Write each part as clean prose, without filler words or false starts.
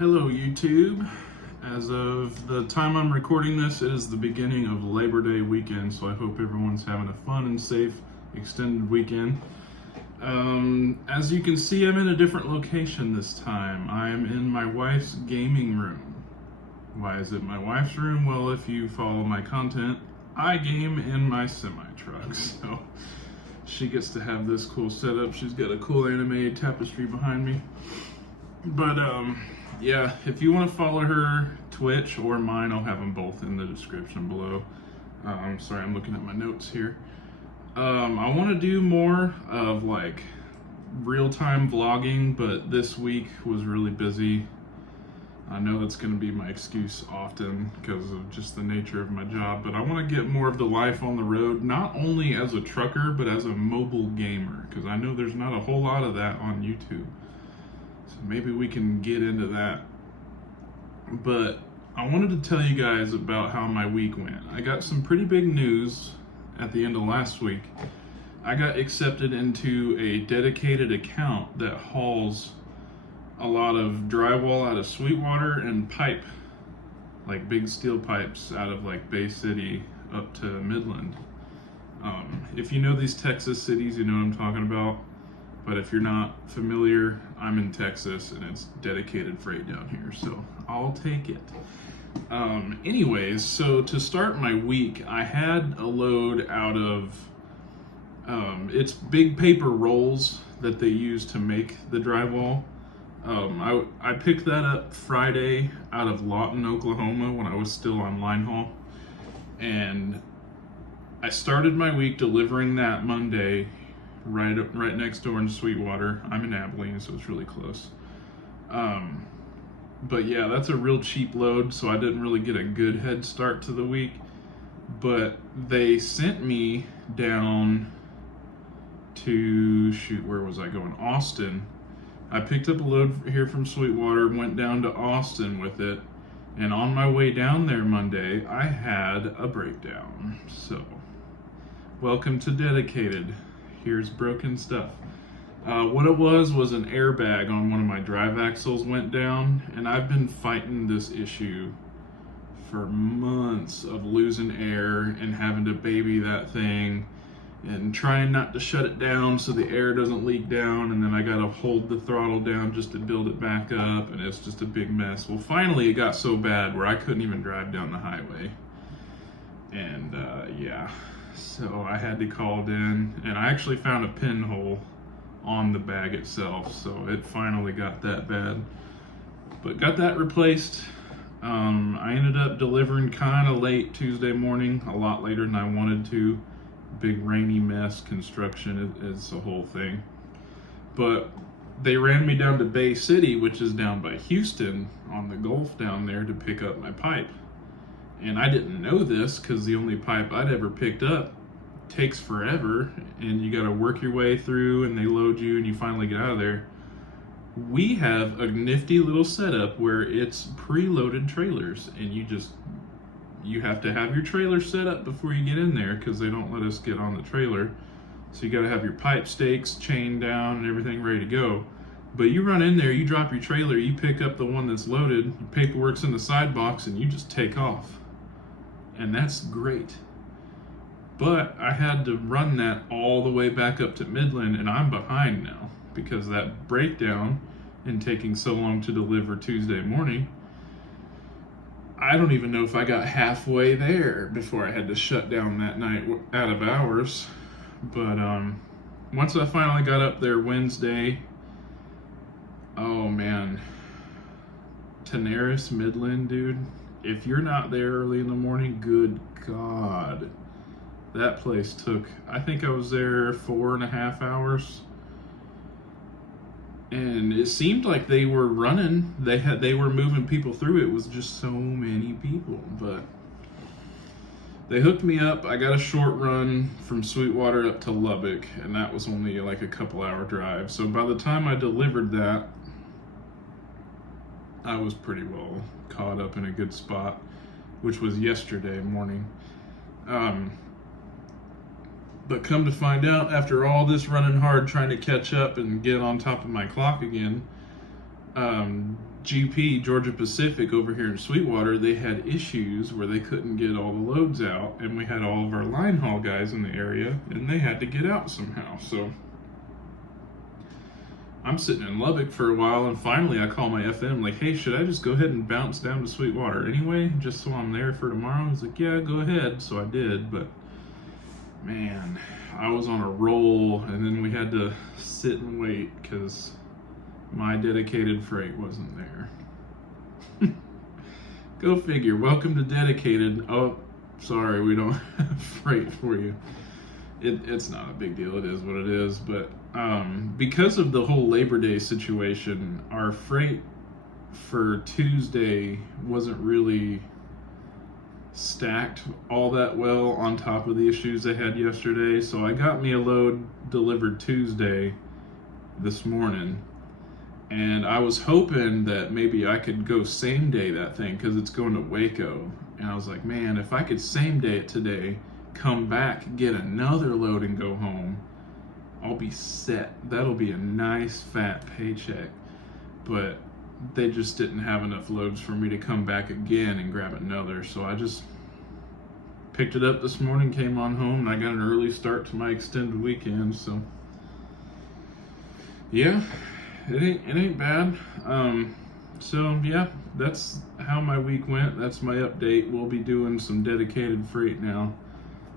Hello YouTube. As of the time I'm recording this, it is the beginning of Labor Day weekend, so I hope everyone's having a fun and safe extended weekend. As you can see, I'm in a different location this time. I'm in my wife's gaming room. Why is it my wife's room? Well, if you follow my content, I game in my semi-truck, so she gets to have this cool setup. She's got a cool animated tapestry behind me. But yeah, if you want to follow her Twitch or mine, I'll have them both in the description below. Sorry, I'm looking at my notes here. I want to do more of like real-time vlogging, but this week was really busy. I know that's going to be my excuse often because of just the nature of my job, but I want to get more of the life on the road, not only as a trucker, but as a mobile gamer, because I know there's not a whole lot of that on YouTube. So maybe we can get into that. But I wanted to tell you guys about how my week went. I got some pretty big news at the end of last week. I got accepted into a dedicated account that hauls a lot of drywall out of Sweetwater and pipe, like big steel pipes out of like Bay City up to Midland. If you know these Texas cities, you know what I'm talking about. But if you're not familiar, I'm in Texas and it's dedicated freight down here, so I'll take it. Anyways, so to start my week, I had a load out of, it's big paper rolls that they use to make the drywall. I picked that up Friday out of Lawton, Oklahoma when I was still on line haul. And I started my week delivering that Monday right next door in Sweetwater. I'm in Abilene, so it's really close. But yeah, that's a real cheap load, so I didn't really get a good head start to the week. But they sent me down to, where was I going? Austin. I picked up a load here from Sweetwater, went down to Austin with it, and on my way down there Monday, I had a breakdown. So, welcome to Dedicated. Here's broken stuff. What it was an airbag on one of my drive axles went down, and I've been fighting this issue for months of losing air and having to baby that thing and trying not to shut it down so the air doesn't leak down, and then I gotta hold the throttle down just to build it back up, and it's just a big mess. Well, finally it got so bad where I couldn't even drive down the highway. And yeah, so I had to call it in, and I actually found a pinhole on the bag itself, so it finally got that bad. But got that replaced. I ended up delivering kind of late Tuesday morning, a lot later than I wanted to. Big rainy mess, construction is a whole thing. But they ran me down to Bay City, which is down by Houston on the Gulf down there, to pick up my pipe. And I didn't know this because the only pipe I'd ever picked up takes forever, and you got to work your way through, and they load you, and you finally get out of there. We have a nifty little setup where it's preloaded trailers, and you have to have your trailer set up before you get in there because they don't let us get on the trailer. So you got to have your pipe stakes chained down and everything ready to go. But you run in there, you drop your trailer, you pick up the one that's loaded, your paperwork's in the side box, and you just take off. And that's great. But I had to run that all the way back up to Midland, and I'm behind now because that breakdown and taking so long to deliver Tuesday morning. I don't even know if I got halfway there before I had to shut down that night out of hours. But once I finally got up there Wednesday, oh man, Tenaris, Midland, dude. If you're not there early in the morning, good God. That place took, I think I was there 4.5 hours. And it seemed like they were running. They were moving people through. It was just so many people. But they hooked me up. I got a short run from Sweetwater up to Lubbock, and that was only like a couple-hour drive. So by the time I delivered that, I was pretty well caught up in a good spot, which was yesterday morning. But come to find out, after all this running hard trying to catch up and get on top of my clock again, GP, Georgia Pacific, over here in Sweetwater, they had issues where they couldn't get all the loads out, and we had all of our line haul guys in the area, and they had to get out somehow. So I'm sitting in Lubbock for a while, and finally I call my FM, like, hey, should I just go ahead and bounce down to Sweetwater anyway, just so I'm there for tomorrow? He's like, yeah, go ahead. So I did, but man, I was on a roll, and then we had to sit and wait because my dedicated freight wasn't there. Go figure. Welcome to dedicated. Oh, sorry, we don't have freight for you. It's not a big deal. It is what it is. But because of the whole Labor Day situation, our freight for Tuesday wasn't really stacked all that well on top of the issues they had yesterday. So I got me a load delivered Tuesday this morning. And I was hoping that maybe I could go same day that thing because it's going to Waco. And I was like, man, if I could same day it today, come back, get another load and go home, I'll be set. That'll be a nice fat paycheck. But they just didn't have enough loads for me to come back again and grab another. So I just picked it up this morning, came on home, and I got an early start to my extended weekend. So yeah. It ain't bad. So yeah, that's how my week went. That's my update. We'll be doing some dedicated freight now.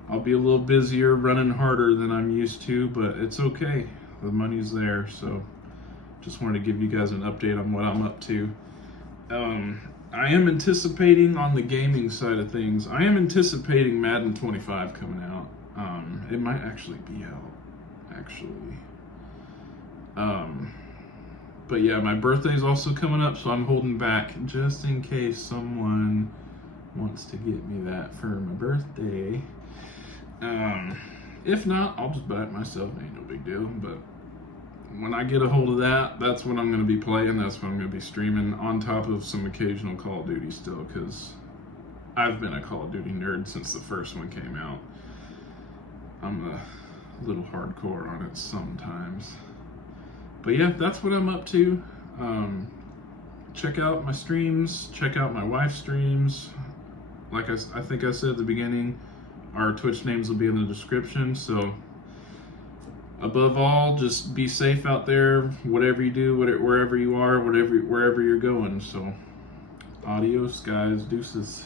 I'll be a little busier, running harder than I'm used to, but it's okay. The money's there, so just wanted to give you guys an update on what I'm up to. I am anticipating on the gaming side of things. I am anticipating Madden 25 coming out. It might actually be out, actually. But yeah, my birthday's also coming up, so I'm holding back just in case someone wants to get me that for my birthday. If not, I'll just buy it myself. Ain't no big deal. But when I get a hold of that, that's when I'm going to be playing. That's when I'm going to be streaming on top of some occasional Call of Duty still, because I've been a Call of Duty nerd since the first one came out. I'm a little hardcore on it sometimes. But yeah, that's what I'm up to. Check out my streams. Check out my wife's streams. Like I think I said at the beginning, our Twitch names will be in the description. So above all, just be safe out there. Whatever you do, wherever you are, wherever you're going. So adios, guys. Deuces.